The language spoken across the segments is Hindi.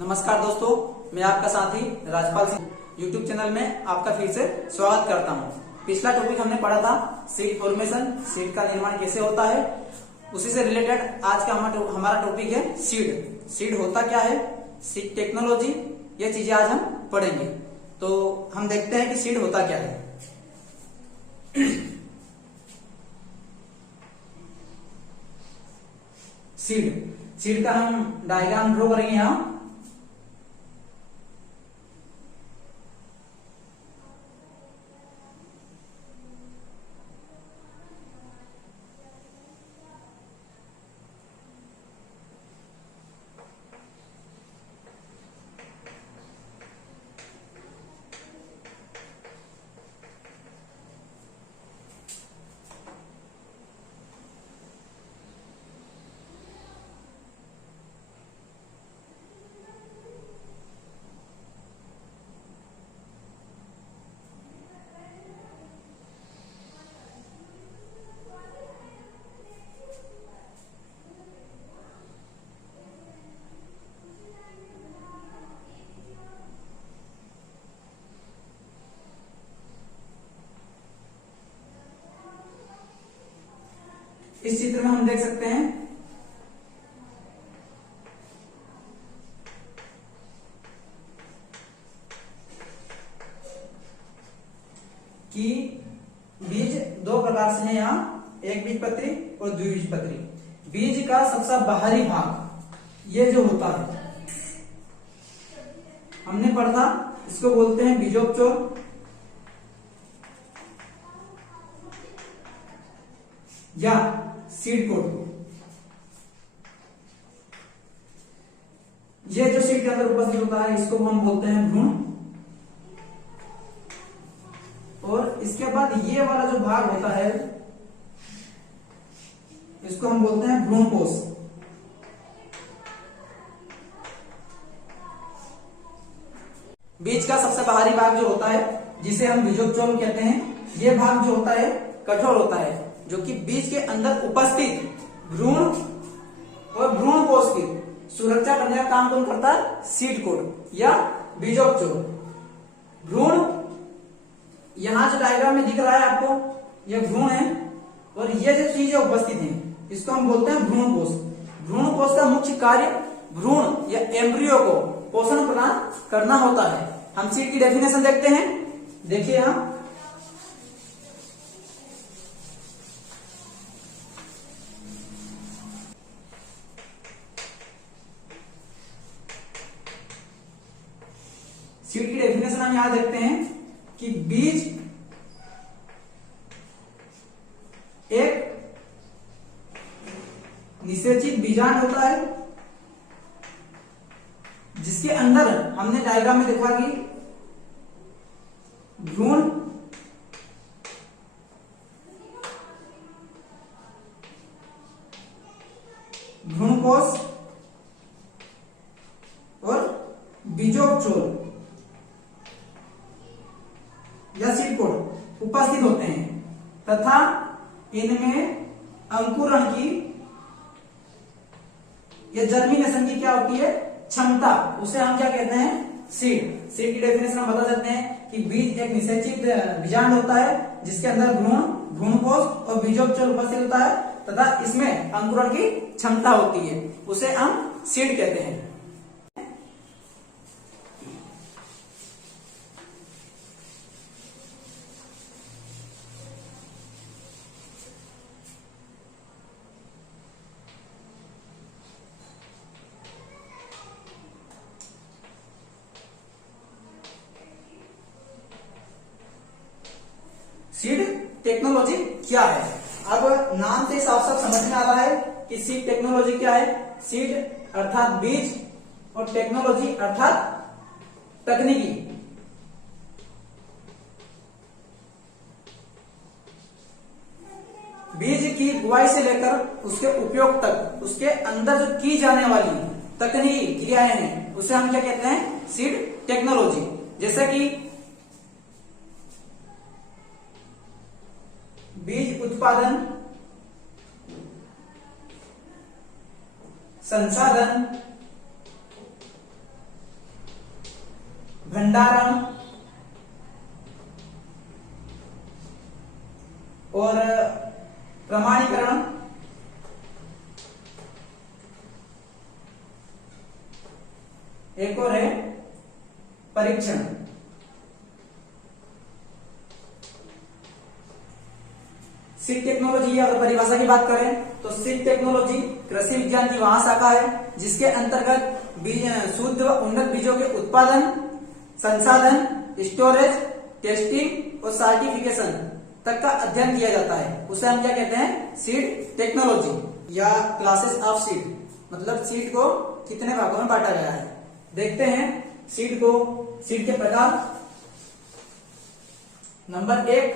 नमस्कार दोस्तों, मैं आपका साथी राजपाल सिंह यूट्यूब चैनल में आपका फिर से स्वागत करता हूं। पिछला टॉपिक हमने पढ़ा था सीड फॉर्मेशन, सीड का निर्माण कैसे होता है। उसी से रिलेटेड आज का हमारा टॉपिक है सीड। सीड होता क्या है, सीड टेक्नोलॉजी, ये चीजें आज हम पढ़ेंगे। तो हम देखते हैं कि सीड होता क्या है। सीड का हम डायग्राम ड्रॉ करेंगे यहां। इस चित्र में हम देख सकते हैं कि बीज दो प्रकार से है यहाँ, एक बीजपत्री और द्विबीजपत्री। बीज का सबसे बाहरी भाग ये जो होता है, हमने पढ़ा था, इसको बोलते हैं बीजोपचार या सीड कोड। ये जो सीड के अंदर उपस्थित होता है इसको हम बोलते हैं भ्रूण। और इसके बाद ये वाला जो भाग होता है इसको हम बोलते हैं भ्रूणपोष। बीज का सबसे बाहरी भाग जो होता है जिसे हम बीजोपचार कहते हैं, ये भाग जो होता है कठोर होता है, जो कि बीज के अंदर उपस्थित भ्रूण और भ्रूणपोष की सुरक्षा करने का काम कौन करता है? सीड कोड या बीजोपचार। भ्रूण यहां जो डायग्राम में दिख रहा है आपको, ये भ्रूण है और ये जो चीजें उपस्थित हैं इसको हम बोलते हैं भ्रूणपोष। भ्रूणपोष का मुख्य कार्य भ्रूण या एम्ब्रियो को पोषण प्रदान करना होता है। हम सीड की डेफिनेशन देखते हैं, देखिए यहां सीड की डेफिनेशन हम यहां देखते हैं कि बीज एक निषेचित बीजांड होता है जिसके अंदर हमने डायग्राम में देखा कि भ्रूण, भ्रूणकोश और बीजोपचार या सीड कोड उपस्थित होते हैं तथा इनमें अंकुरण की या जर्मिनेशन की क्या होती है? क्षमता। उसे हम क्या कहते हैं? सीड। सीड की डेफिनेशन हम बता सकते हैं कि बीज एक निषेचित बीजांड होता है जिसके अंदर भ्रूण, भ्रूणकोश और बीजोपचार उपस्थित होता है तथा इसमें अंकुरण की क्षमता होती है, उसे हम सीड कहते हैं। सीड टेक्नोलॉजी क्या है? अब नाम से साफ साफ समझ में आ रहा है कि सीड टेक्नोलॉजी क्या है। सीड अर्थात बीज और टेक्नोलॉजी अर्थात तकनीकी। बीज की बुआई से लेकर उसके उपयोग तक उसके अंदर जो की जाने वाली तकनीकी क्रियाएं हैं उसे हम क्या कहते हैं? Seed technology. जैसे कि बीज उत्पादन, संसाधन, भंडारण और प्रमाणीकरण, एक और है परीक्षण। सीड टेक्नोलॉजी, अगर परिभाषा की बात करें तो सीड टेक्नोलॉजी कृषि विज्ञान की वह शाखा है जिसके अंतर्गत शुद्ध व उन्नत बीजों के उत्पादन, संसाधन, स्टोरेज, टेस्टिंग और सर्टिफिकेशन तक का अध्ययन किया जाता है। उसे हम क्या कहते हैं? सीड टेक्नोलॉजी या क्लासेस ऑफ सीड, मतलब सीड को कितने भागों में बांटा गया है। देखते हैं सीड को, सीड के प्रकार। Number 1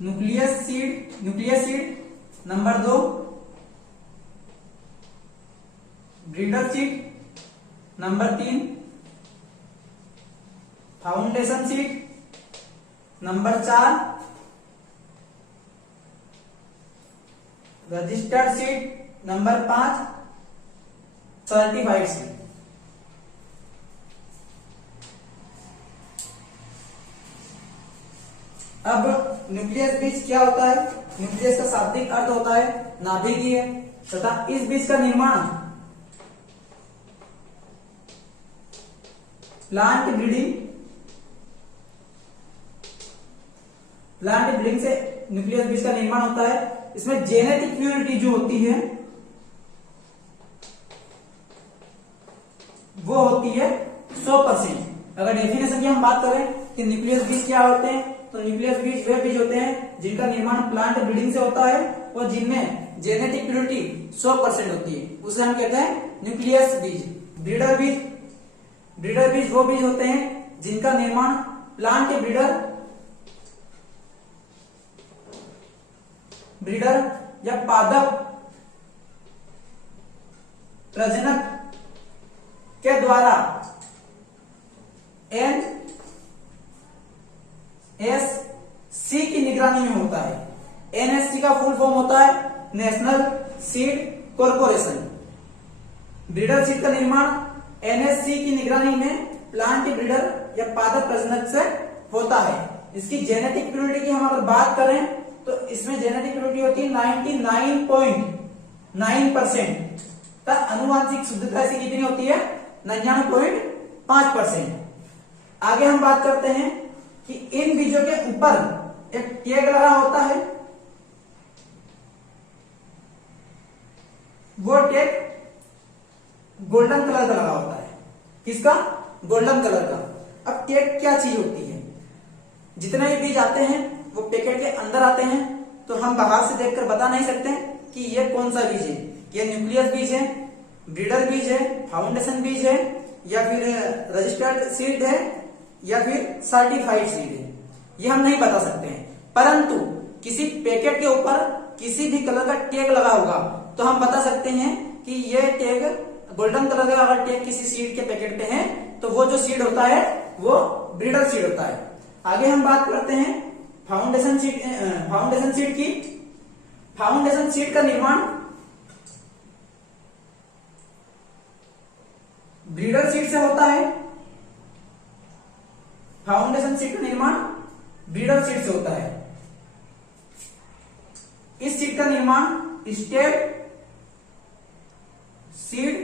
nucleus seed. Number 2 breeder seed. Number 3 foundation seed. Number 4 registered seed. Number 5 certified seed. अब न्यूक्लियस बीज क्या होता है? न्यूक्लियस का शाब्दिक अर्थ होता है नाभिकीय, तथा इस बीज का निर्माण प्लांट ब्रीडिंग से न्यूक्लियस बीज का निर्माण होता है। इसमें जेनेटिक प्योरिटी जो होती है वो होती है 100%। अगर डेफिनेशन की हम बात करें कि न्यूक्लियस बीज क्या होते हैं, तो न्यूक्लियस बीज वे बीज होते हैं जिनका निर्माण प्लांट ब्रीडिंग से होता है और जिनमें जेनेटिक प्योरिटी 100% होती है, उसे हम कहते हैं न्यूक्लियस बीज। ब्रीडर बीज वो बीज होते हैं जिनका निर्माण प्लांट ब्रीडर या पादप प्रजनक के द्वारा NSC की निगरानी में होता है। NSC का फुल फॉर्म होता है national seed corporation. Breeder seed का निर्माण NSC की निगरानी में प्लांट ब्रीडर या पादप प्रजनक से होता है। इसकी जेनेटिक प्योरिटी की हम अगर बात करें तो इसमें जेनेटिक प्योरिटी होती है 99.9%। अनुवांशिक शुद्धता इसकी कितनी होती है? 99.5%। आगे हम बात करते हैं कि इन बीजों के ऊपर एक टैग लगा होता है, वो टैग गोल्डन कलर का लगा होता है। किसका? गोल्डन कलर का। अब टैग क्या चीज होती है? जितने भी बीज आते हैं वो पैकेट के अंदर आते हैं, तो हम बाहर से देखकर बता नहीं सकते कि ये कौन सा बीज है। ये न्यूक्लियस बीज है, ब्रीडर बीज है, फाउंडेशन बीज है, या फिर रजिस्टर्ड सीड है, या फिर सर्टिफाइड सीड है। ये हम नहीं बता सकते हैं, परंतु किसी पैकेट के ऊपर किसी भी कलर का टैग लगा होगा तो हम बता सकते हैं कि ये टैग गोल्डन कलर का अगर टैग किसी सीड के पैकेट पे है तो वो जो सीड होता है वो ब्रीडर सीड होता है। आगे हम बात करते हैं फाउंडेशन सीड की। फाउंडेशन सीड का निर्माण ब्रीडर सीड से होता है। फाउंडेशन सीड का निर्माण ब्रीडर सीड से होता है। इस सीड का निर्माण स्टेट सीड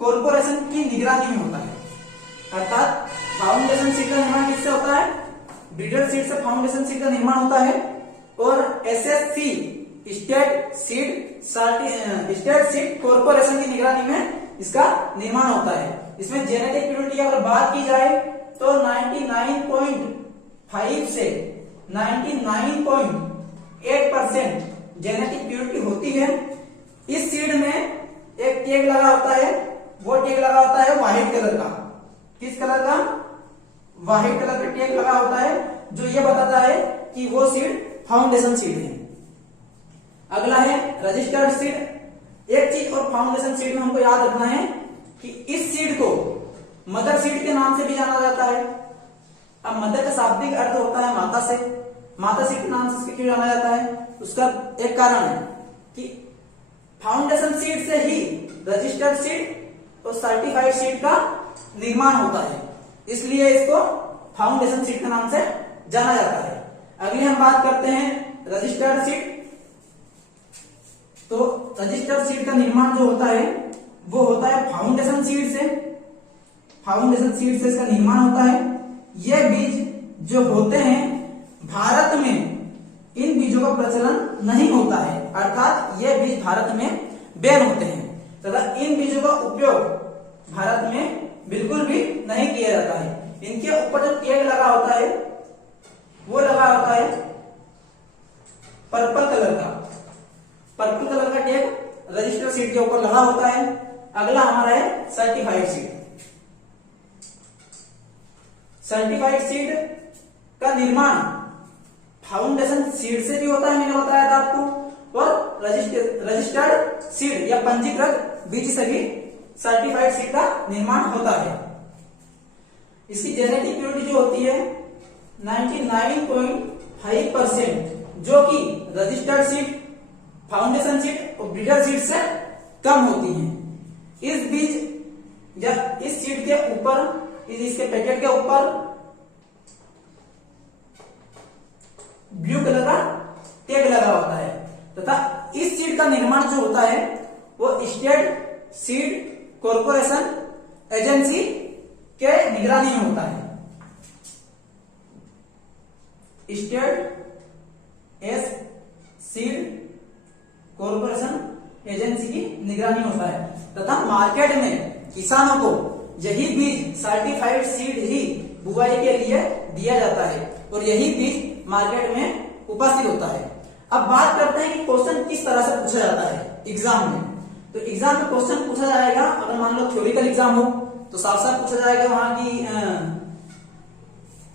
कॉर्पोरेशन की निगरानी में होता है। अर्थात फाउंडेशन सीड का निर्माण किससे होता है? ब्रीडर सीड से फाउंडेशन सीड का निर्माण होता है। और एसएससी स्टेट सीड कॉर्पोरेशन की निगरानी में इसका निर्माण होता है। इसमें जेनेटिक प्योरिटी अगर बात की जाए तो 99.5 से 99.8% जेनेटिक प्योरिटी होती है। इस सीड में एक टैग लगा होता है, वो टैग लगा होता है व्हाइट कलर का। किस कलर का? व्हाइट कलर का टैग लगा होता है जो ये बताता है कि वो सीड फाउंडेशन सीड है। अगला है रजिस्टर्ड सीड। एक चीज और फाउंडेशन सीड में हमको याद रखना है कि इस सीड को मदर सीड के नाम से भी जाना जाता है। अब मदर का शाब्दिक अर्थ होता है माता से। माता सीड के नाम से इसको क्यों जाना जाता है? उसका एक कारण है कि फाउंडेशन सीड से ही रजिस्टर्ड सीड और सर्टिफाइड सीड का निर्माण होता है, इसलिए इसको फाउंडेशन सीड के नाम से जाना जाता है। अगली हम बात करते हैं रजिस्टर्ड सीड। तो रजिस्टर्ड सीड का निर्माण जो होता है वो होता है फाउंडेशन सीड से। फाउंडेशन सीड से इसका निर्माण होता है। ये बीज जो होते हैं भारत में इन बीजों का प्रचलन नहीं होता है, अर्थात ये बीज भारत में बैन होते हैं तथा इन बीजों का उपयोग भारत में बिल्कुल भी नहीं किया जाता है। इनके ऊपर जो टैग लगा होता है वो लगा होता है पर्पल कलर का। पर्पल कलर का टैग रजिस्टर्ड सीड के ऊपर लगा होता है। अगला हमारा है सर्टिफाइड सीड। सर्टिफाइड सीड का निर्माण फाउंडेशन सीड से भी होता है, मैंने बताया था आपको, और रजिस्टर्ड सीड या पंजीकृत बीज से भी सर्टिफाइड सीड का निर्माण होता है। इसकी जेनेटिक प्योरिटी जो होती है 99.5%, जो कि रजिस्टर्ड सीड, फाउंडेशन सीड और ब्रीडर सीड से कम होती है। इस बीज या इस सीड के ऊपर, इसके पैकेट के ऊपर ब्लू कलर का टैग लगा होता है तथा इस सीड का निर्माण जो होता है वो स्टेट सीड कॉर्पोरेशन एजेंसी के निगरानी में होता है। State S seed corporation agency की निगरानी में होता है तथा मार्केट में किसानों को यही बीज सर्टिफाइड सीड ही बुआई के लिए दिया जाता है और यही बीज मार्केट में उपस्थित होता है। अब बात करते हैं कि क्वेश्चन किस तरह से पूछा जाता है एग्जाम में। तो एग्जाम में क्वेश्चन पूछा जाएगा, अगर मान लो थ्योरिकल एग्जाम हो तो साफ साफ पूछा जाएगा वहां की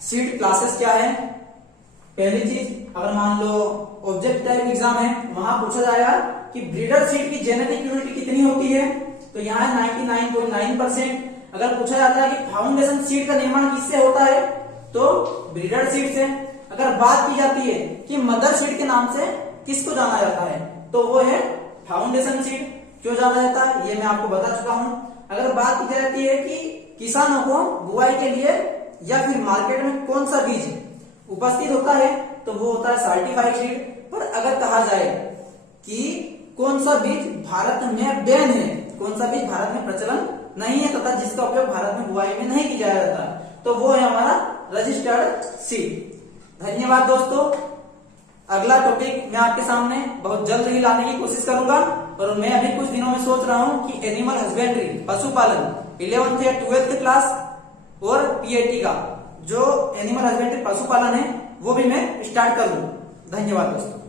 सीड क्लासेस क्या है, पहली चीज। अगर मान लो ऑब्जेक्ट टाइप एग्जाम है वहां पूछा जाएगा कि ब्रीडर सीड की जेनेटिक प्योरिटी कितनी होती है, तो यहाँ 99.9%। अगर पूछा जाता है कि फाउंडेशन सीड का निर्माण किससे होता है तो ब्रीडर सीड से। अगर बात की जाती है कि मदर सीड के नाम से किसको जाना जाता है तो वो है फाउंडेशन सीड। क्यों जाना जाता है ये मैं आपको बता चुका हूं। अगर बात की जाती है कि किसानों को बुआई के लिए या फिर मार्केट में कौन सा बीज उपस्थित होता है तो वो होता है सर्टिफाइड सीड। पर अगर कहा जाए कि कौन सा बीज भारत में बैन है, कौन सा बीज भारत में प्रचलन नहीं है तथा जिसका उपयोग भारत में बुआई में नहीं किया जाता, तो वो है हमारा रजिस्टर्ड सीड। धन्यवाद दोस्तों। अगला टॉपिक मैं आपके सामने बहुत जल्द ही लाने की कोशिश करूंगा और मैं अभी कुछ दिनों में सोच रहा हूं कि एनिमल हस्बेंड्री, पशुपालन 11th या 12th क्लास और पीएटी का जो एनिमल हस्बेंड्री पशुपालन है वो भी मैं स्टार्ट करूं। धन्यवाद दोस्तों।